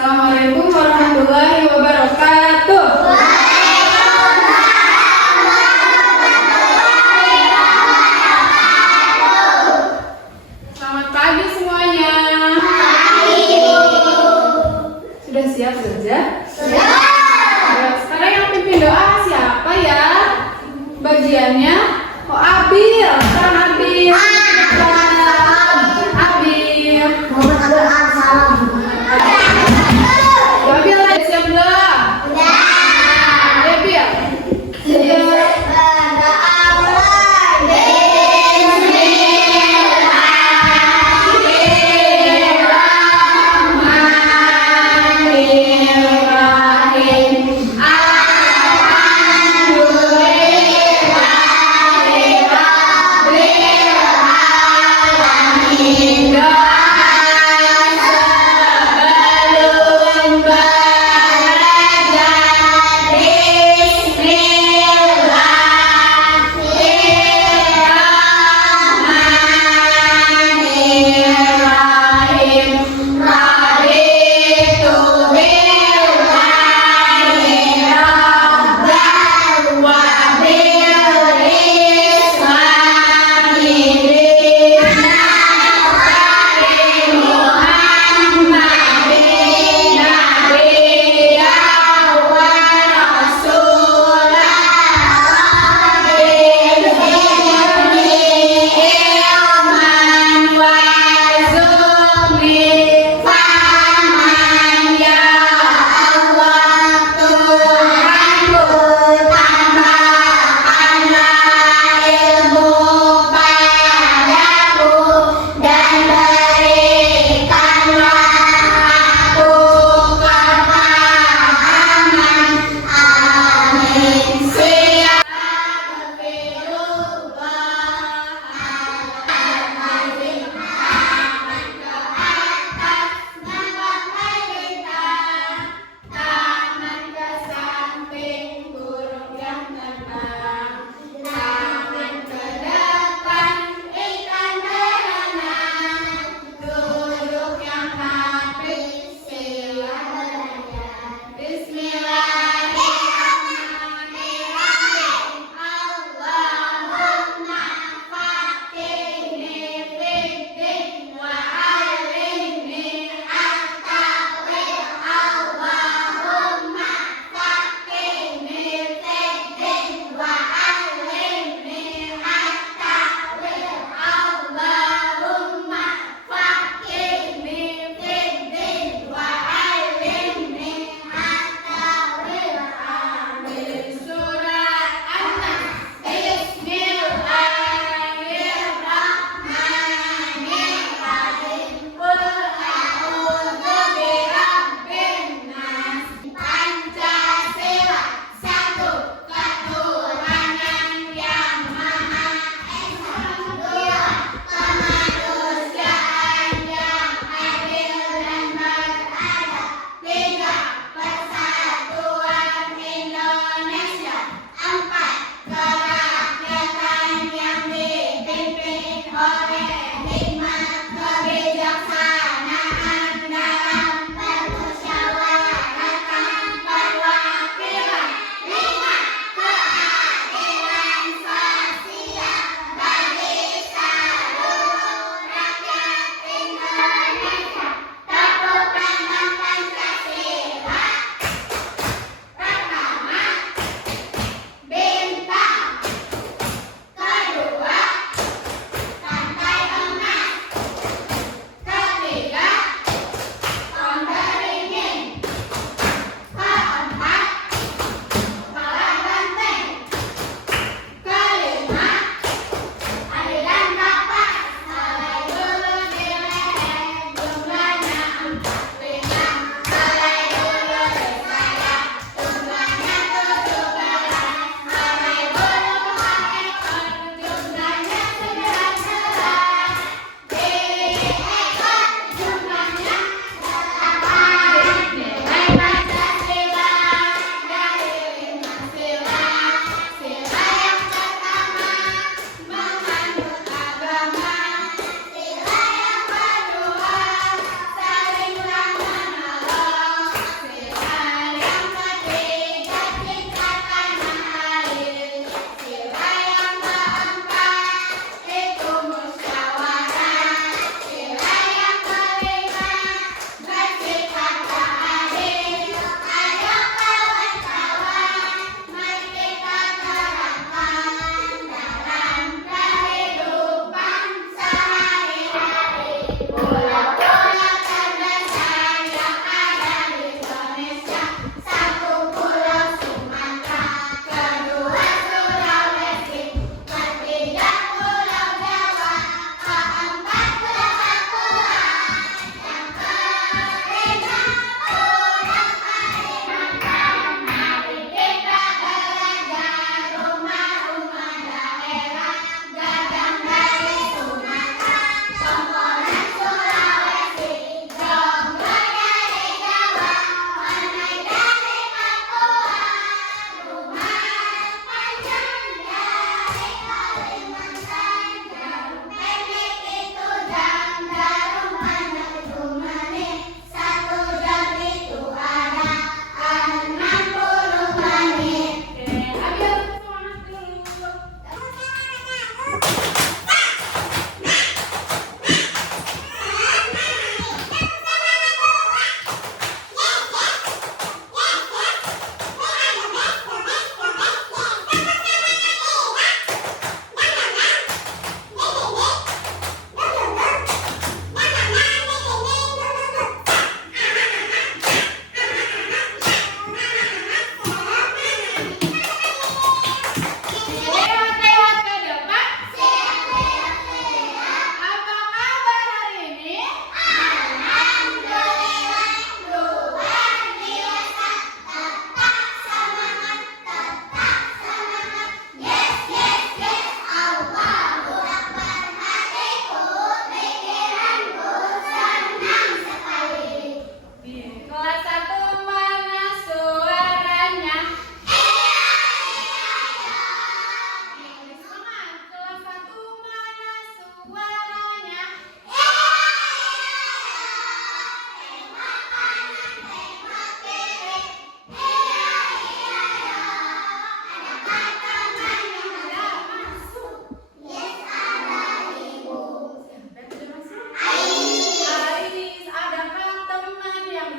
Assalamualaikum warahmatullahi wabarakatuh. Selamat pagi semuanya. Sudah siap kerja? Sudah. Sekarang yang pimpin doa siapa ya? Bagiannya? Oh, Abil. Sekarang Abil. Abil. Abil, siap belum? Ayo, Bil.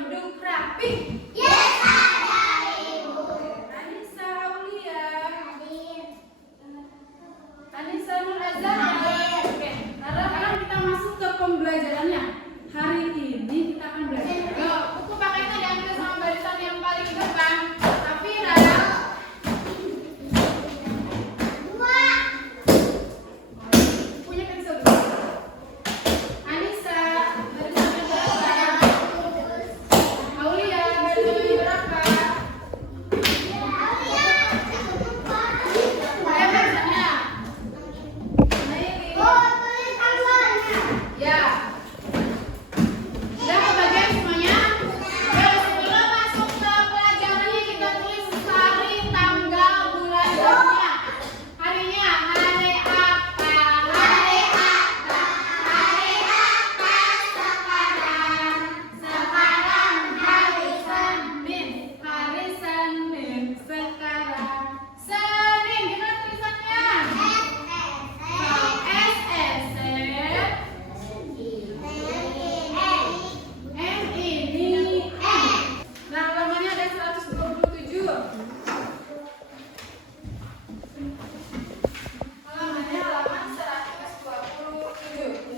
duduk rapi. Yes, ada Ibu. Anissa Aulia. Hadir. Anissa Nur Azhar. Hadir. Oke, sekarang kita masuk ke pembelajarannya. Hari ini kita akan belajar. Yuk, buku pakainya diambil sama barisan yang paling depan. Safira. Punya pensil dulu. Anissa, barisan yang berapa? Aulia, barisan yang berapa? Ada barisannya? Naili. Ya. Sudah kebagian semuanya? Ya, sebelum masuk ke pelajarannya kita tulis hari, tanggal, bulan, jamnya. Harinya hari apa? Hari apa? Hari apa sekarang? Sekarang hari Senin. Hari Senin sekarang. Senin gimana tulisannya? N-I-N. Nah, halamannya ada 127. Halamannya halaman 127.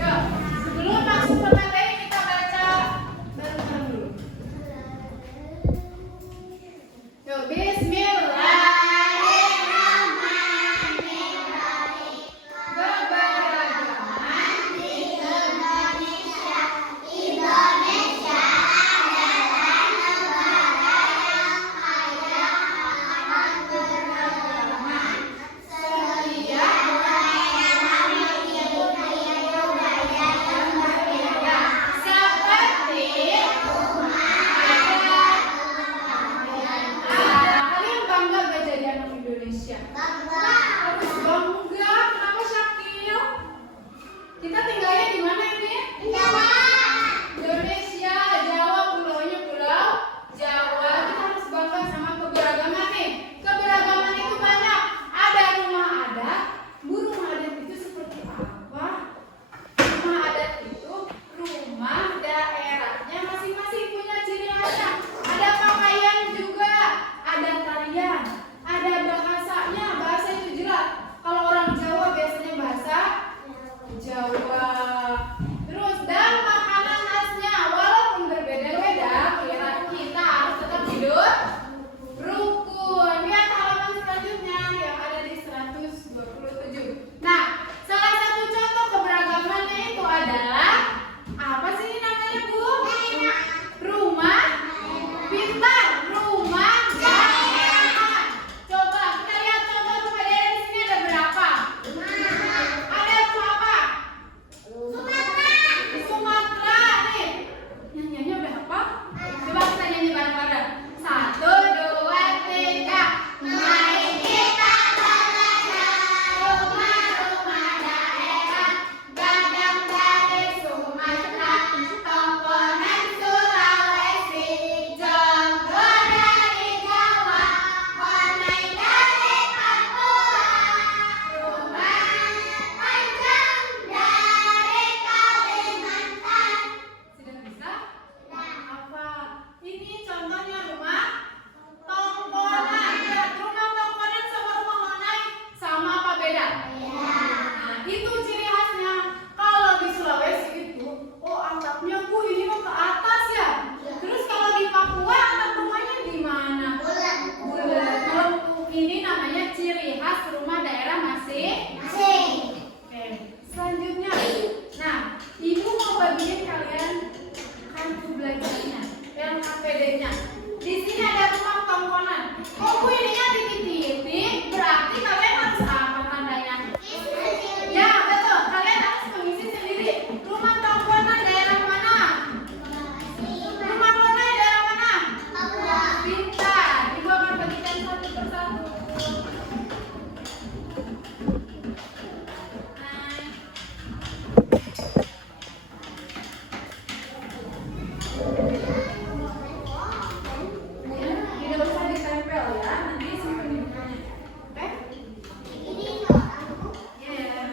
Yuk, sebelum masuk ke materi kita baca bareng-bareng dulu. Yuk, Bismillahirrahmanirrahim. Keberagaman di Indonesia. Indonesia adalah negara yang kaya akan keragaman. Setiap daerah memiliki budaya yang berbeda, seperti kalian bangga gak jadi anak Indonesia? Harus bangga. Kenapa Syakil? Kita tinggalnya di mana ini? Indonesia, Jawa, pulaunya pulau Jawa. Kita harus bangga sama keberagaman nih. Keberagaman itu banyak. Ada rumah adat. Bu, rumah adat itu seperti apa? Rumah adat itu rumah daerahnya masing-masing punya ciri khasnya. Ada pakaian juga, ada tarian, ada bahasanya. Bahasa itu jelas. Kalau orang Jawa biasanya bahasa Jawa. Terus dan makanan khasnya walaupun berbeda-beda, kita harus tetap hidup rukun. Lihat halaman selanjutnya yang ada di 127. Nah, salah satu contoh keberagamannya itu adalah apa sih ini namanya, Bu? Rumah pintar, rumah daerah. Coba kita lihat contoh rumah daerah di sini ada berapa? Ada rumah apa? Di Sumatera nih. Nyanyiannya udah apa? Coba kita nyanyi bareng-bareng. 1, 2, 3. Mari kita belajar rumah-rumah daerah. Gadang dari Sumatera, Tongkonan Sulawesi, Jonggo dari Jawa, Konai dari Papua, rumah panjang dari Kalimantan. Sudah bisa? Apa? Ini contohnya rumah Tongkonan. Lihat, rumah Tongkonan sama rumah Konai sama apa beda? Nah, itu ciri khasnya. Kalau di Sulawesi itu, oh atapnya ini kok ke atas ya. Terus kalau di Papua atap rumahnya di mana? Bulat. Kalau ini namanya ciri khas rumah daerah masing. Oke, selanjutnya. Nah, Ibu mau bagiin kalian kartu belajarnya, yang KPD-nya. Di sini ada rumah Tongkonan. Oh, Bu, ininya titik-titik, berarti kalian harus apa tandanya? Ya, betul. Kalian harus mengisi sendiri. Rumah Tongkonan daerah mana? Rumah Konai daerah mana? Pintar. Ibu akan bagikan satu persatu. Tidak usah ditempel ya, nanti simpan di bukunya. Oke? Ya.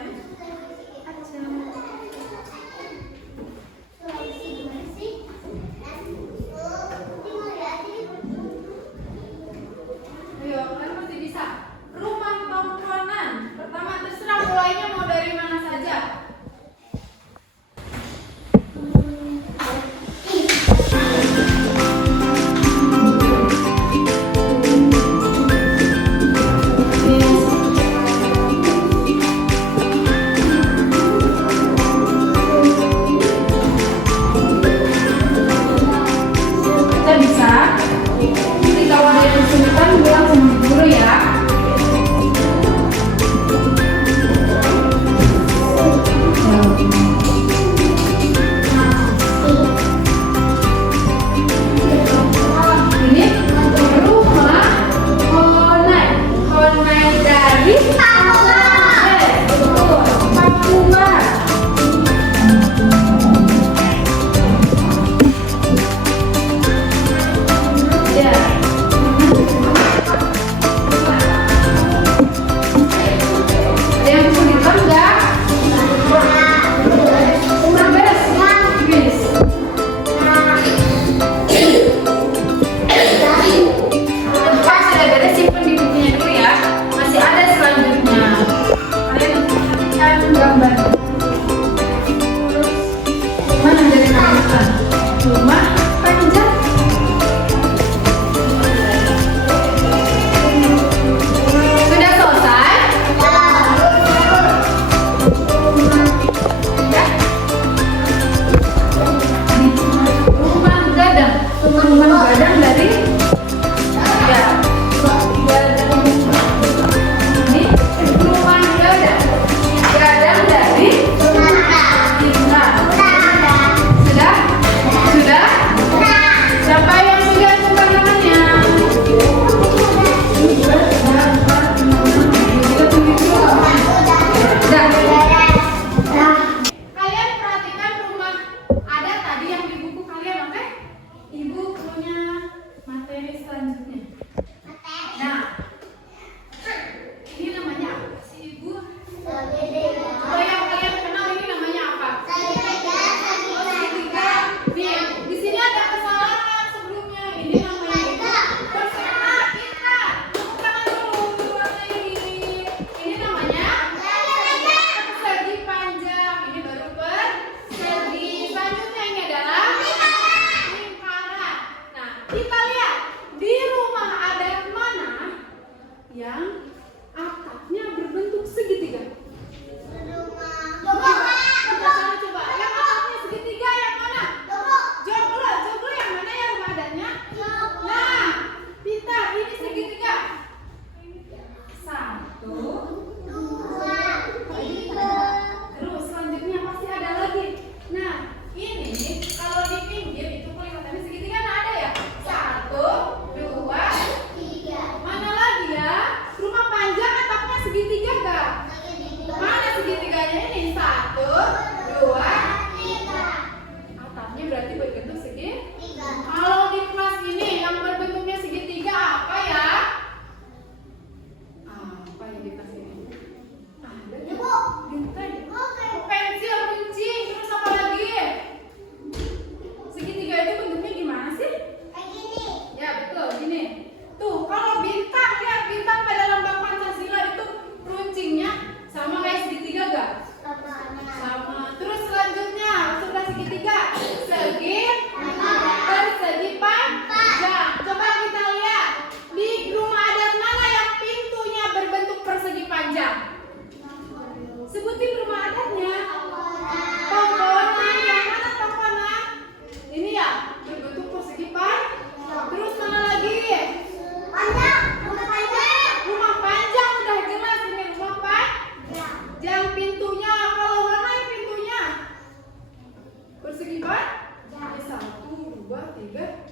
2, 3,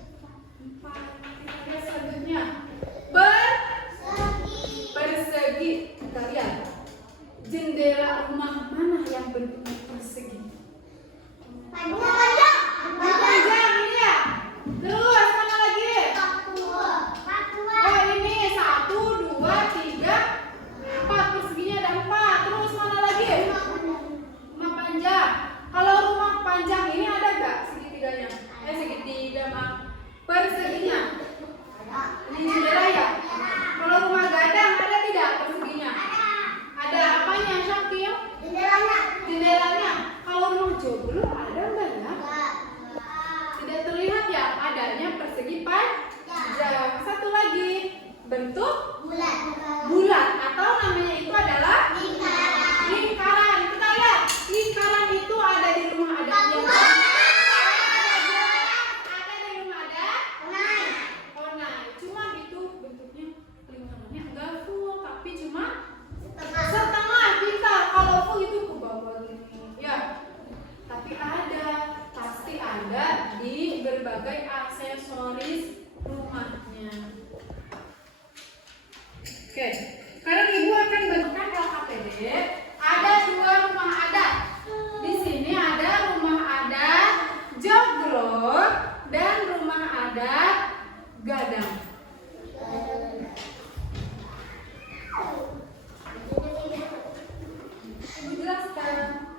4. Kita lihat selanjutnya. Persegi. Kita lihat. Jendela rumah mana yang bentuknya persegi? Panjang. Panjang ini ya. Terus mana lagi? Oh ini 1, 2, 3, 4. Perseginya ada 4. Terus mana lagi? Rumah panjang. Kalau rumah panjang ini ada nggak segitiganya? Segitiga mah. Perseginya. Ini jendela ya. Kalau rumah gadang ada tidak perseginya? Ada apanya Syakil? Jendelanya. Kalau rumah joglo ada enggak ya? Tidak terlihat ya, adanya persegi panjang. Satu lagi, bentuk bulat atau namanya itu adalah lingkaran. Kita lihat, lingkaran itu ada di rumah adat yang ada di rumah adat. Oh nah, cuma itu bentuknya lingkarannya enggak full, tapi cuma setengah. Pintar, kalau full itu ke bawah gini ya. Tapi ada, pasti ada di berbagai aksesoris rumahnya. Oke, sekarang ibu akan bentukkan LKPD. Ada 2 rumah adat. Di sini ada rumah adat joglo dan rumah adat gadang. Ibu jelaskan.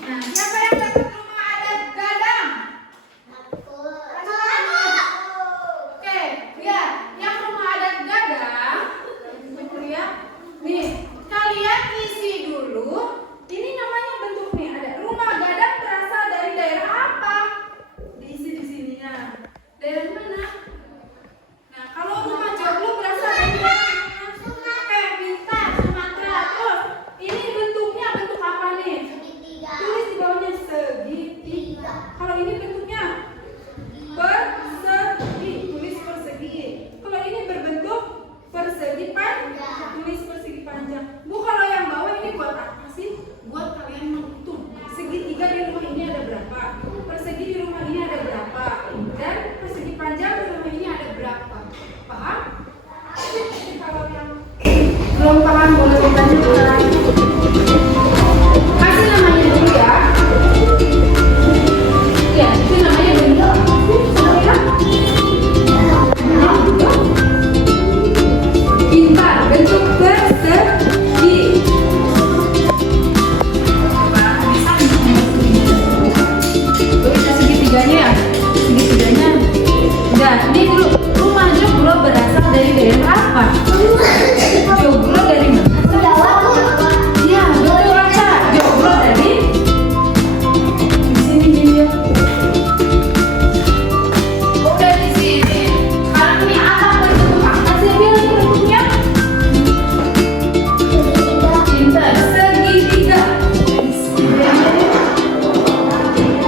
Nah, siapa yang dapat rumah adat gadang? Oke, lihat. Yang rumah adat gadang, lihat. Nih, kalian isi dulu. Ini namanya bentuk nih. Ada rumah gadang berasal dari daerah apa? Diisi di sininya. Daerah mana? Nah, kalau rumah joglo berasal dari daerah mana? Oke, Bintan, Sumatera. Terus, ini bentuknya bentuk apa nih? Tulis di bawahnya segitiga. Kalau ini bentuknya persegi, tulis persegi. Kalau ini berbentuk persegi panjang, tulis persegi panjang. Bu, kalau yang bawah ini buat apa sih? Buat kalian menghitung segitiga di rumah ini ada berapa, persegi di rumah ini ada berapa, dan persegi panjang di rumah ini ada berapa. Paham? Kalau yang belum paham boleh ditanyakan. Kasih namanya dulu ya. Ya, itu namanya bentuk. Pintar, bentuk persegi. Bisa segitiganya ya? Segitiganya. Udah, ini dulu. Rumah joglo berasal dari daerah apa? Joglo dari mana? Iya, betul Raca. Joglo dari di sini ya. Udah di sini. Sekarang ini atap berbentuk apa sih bilang bentuknya? Pintar, segitiga.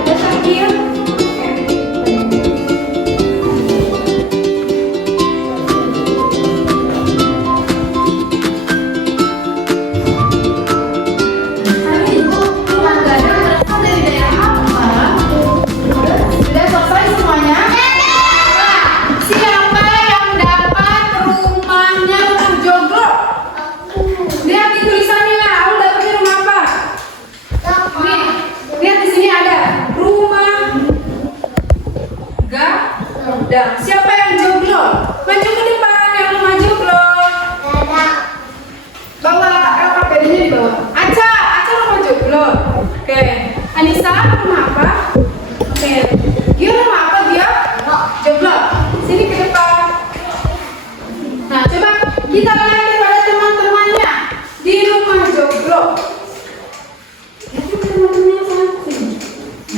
Ada Syakir. Rumah gadang berasal dari daerah apa? Sudah selesai semuanya? Siapa yang dapat rumahnya rumah joglo? Lihat di tulisannya, aku dapatnya rumah apa? Nih, lihat di sini ada rumah gadang. Siapa yang joglo? Maju ke depan yang rumah joglo. Bawa LKPD-nya di bawah. Aca rumah joglo. Oke. Anissa rumah apa? Oke. Dia rumah apa dia? Joglo. Sini ke depan. Nah, coba kita lihat kepada teman-temannya di rumah joglo. Lihat teman-temannya sana sini.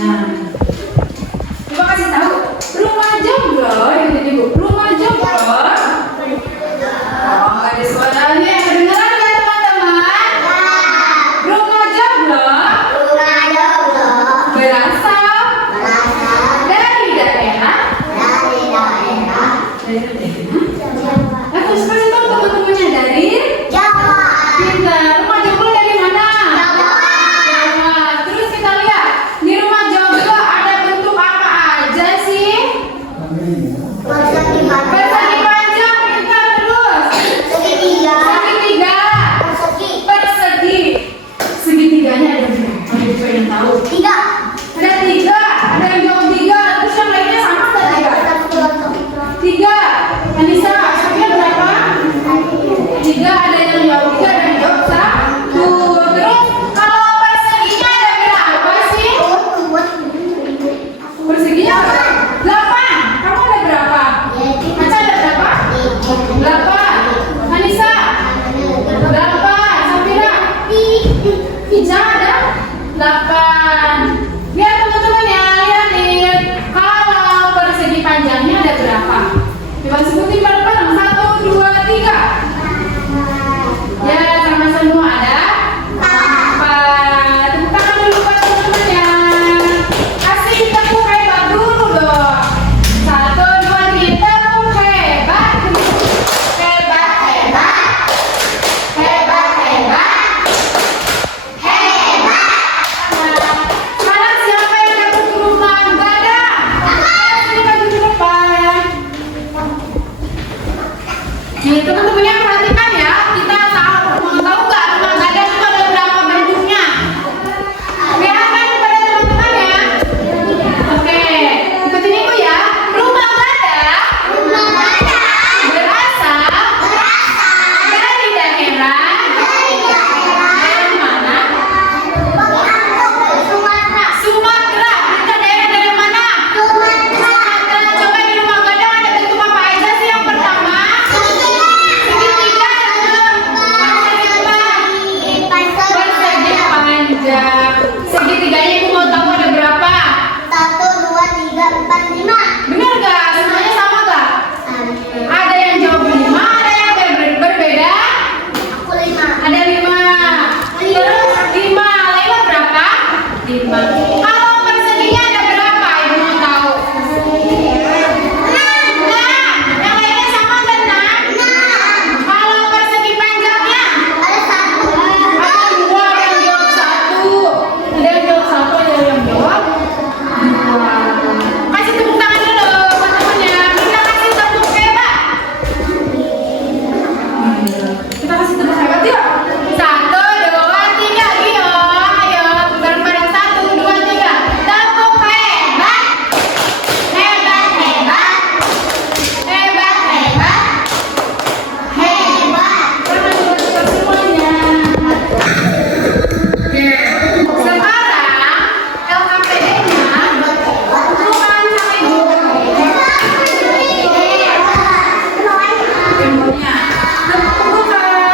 Nah, coba kasih tahu. Rumah joglo, ibu. Rumah joglo. Oh, ada suaranya. Kedengeran nggak teman-teman? Rumah joglo berasal dari daerah. Nah, terus kasih tahu teman-temannya dari semuanya perhatikan ya. Kita mau tahu nggak rumah gadang itu ada berapa bentuknya? Kelihatan kepada teman-teman ya? Oke, ikutin ibu ya. Rumah gadang berasal dari daerah mana? Sumatera. Kita daerah dari mana? Sumatera. Coba di rumah gadang ada bentuk apa aja sih? Yang pertama segitiga, persegi panjang. Segitiganya ibu mau tahu ada berapa? 1, 2, 3, 4, 5. Benar gak? Semuanya sama gak? Ada yang jawab 5, ada yang berbeda. Aku 5. Ada 5. Terus 5 lewat berapa? 5. Kalau perseginya ada berapa? Ibu mau tahu? 6. Yang lainnya sama kan? 6. Kalau persegi panjangnya? Ada 1. Ada 2 yang jawab 1. Ada yang jawab 1, ada yang jawab 2. Kasih tepuk tangan dulu buat temennya. Kita kasih tepuk hebat. Kita kasih tepuk hebat yuk. 1, 2, 3, Gio. Ayo, bareng-bareng 1, 2, 3. Tepuk hebat. Hebat, hebat. Hebat, hebat. Hebat. Karena sudah cepat semuanya. Sekarang LKPD-nya bukan sampai Ilmunya. Bukan.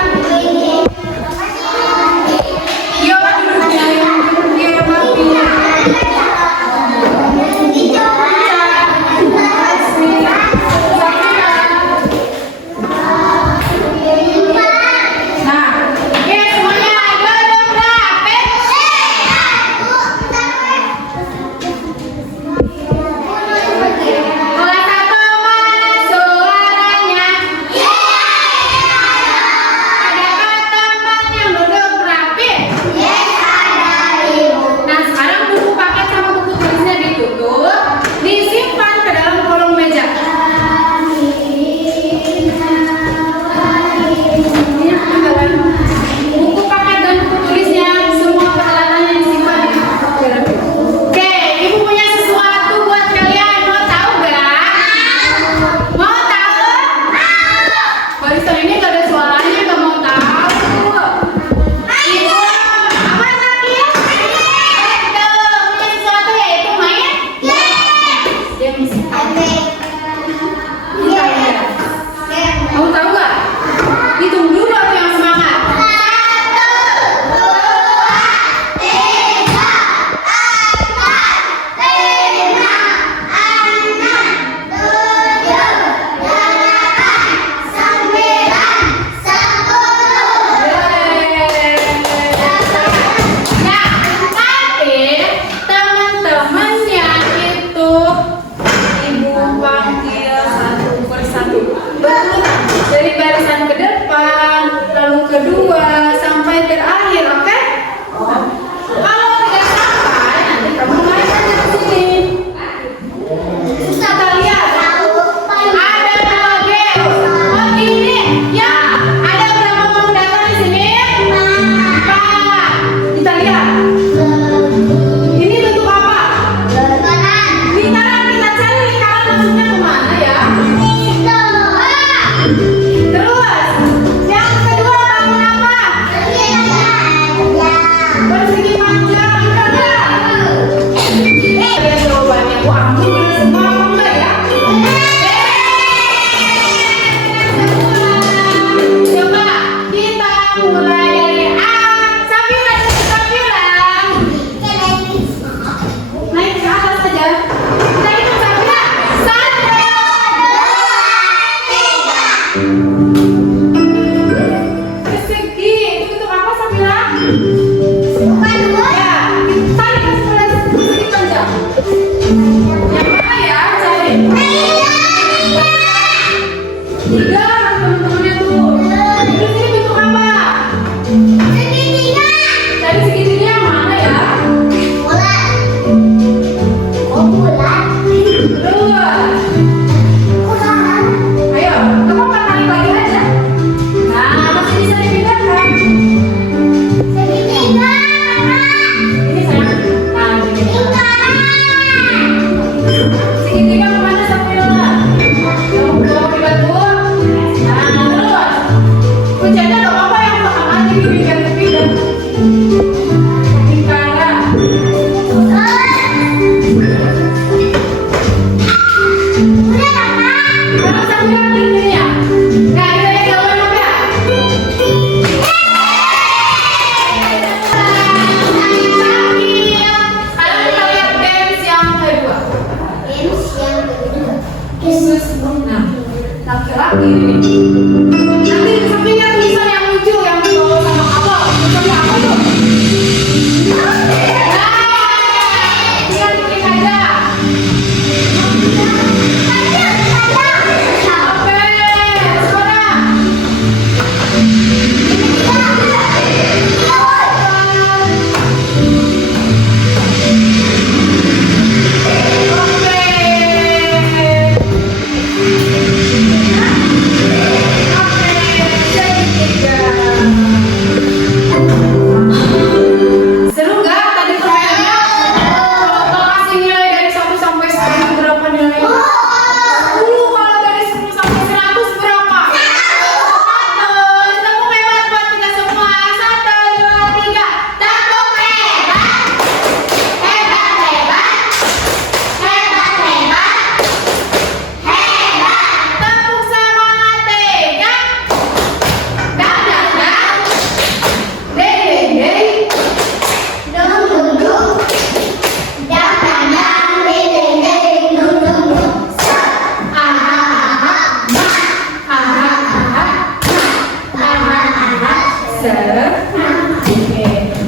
Oke.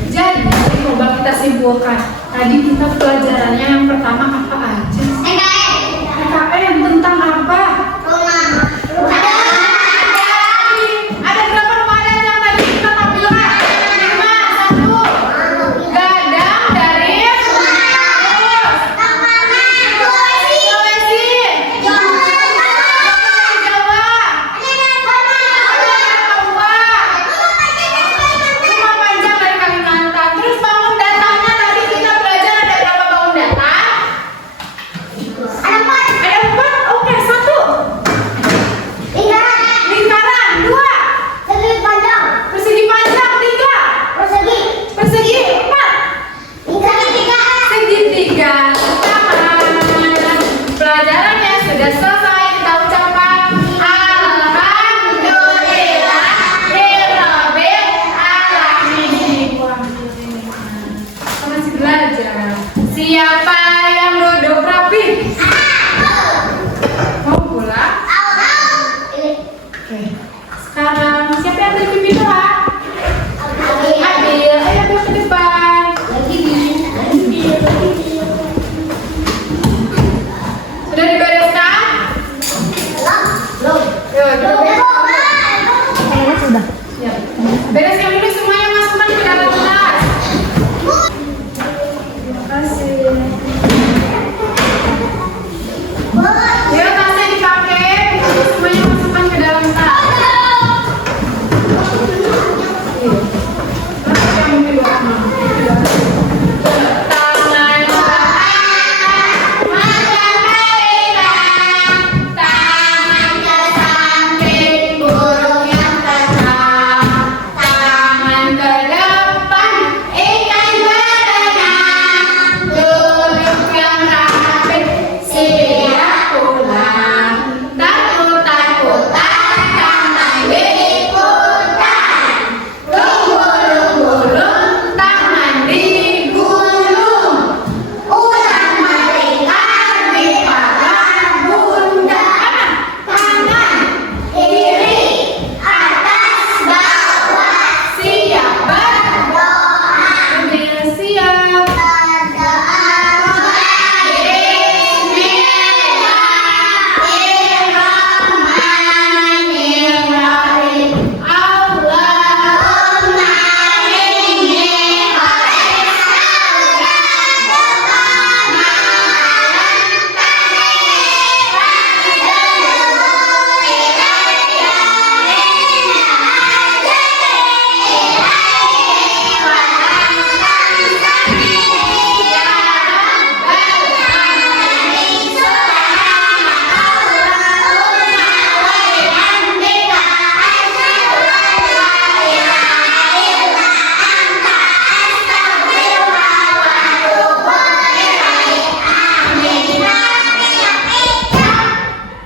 Jadi coba kita simpulkan. Tadi kita pelajarannya yang pertama apa aja? PKN tentang apa? Ada berapa ramalan yang tadi kita tampilkan? 5, 1. Gadang dari Sulawesi. Jawa. Rumah panjang dari Kalimantan. Terus bangun datangnya tadi kita belajar ada berapa bangun datang? Ada 4. Oke, 1. Lingkaran. 2. Persegi panjang. 3. Persegi 4. Segitiga. Taman. Pelajarannya sudah selesai. Kita ucapkan alhamdulillah rabbil alamin. Kita masih belajar. Siapa yang duduk rapi? Mau pulang? Oke. Sekarang siapa yang terpimpin doa? Adil, ayo ke depan. Sudah dibereskan? Yuk, kita beres. Ya. Bereskan dulu semuanya, masukkan ke dalam tas. Terima kasih. Ya, tasnya dipakai. Semuanya masukkan ke dalam tas. Iya. Masuk yang ini buat mama. Tangan macam mereka, tangan ke samping burung yang terbang, tangan ke depan ikan berenang, duduk yang rapi siap pulang, takut-takutan tangan diputar, lumpuh-lumpuh tangan digulung, ulang melingkar di pagar bunda, tangan kiri atas bawah siap berdoa, ambil siap. Bismillahirrahmanirrahim. Allahumma inni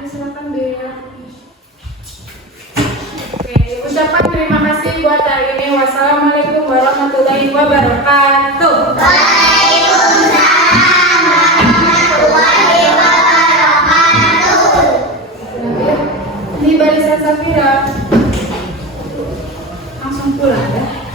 Silakan Bel. Oke, ucapan terima kasih buat hari ini. Wassalamualaikum warahmatullahi wabarakatuh. Ini barisan Safira. Langsung pulang ya.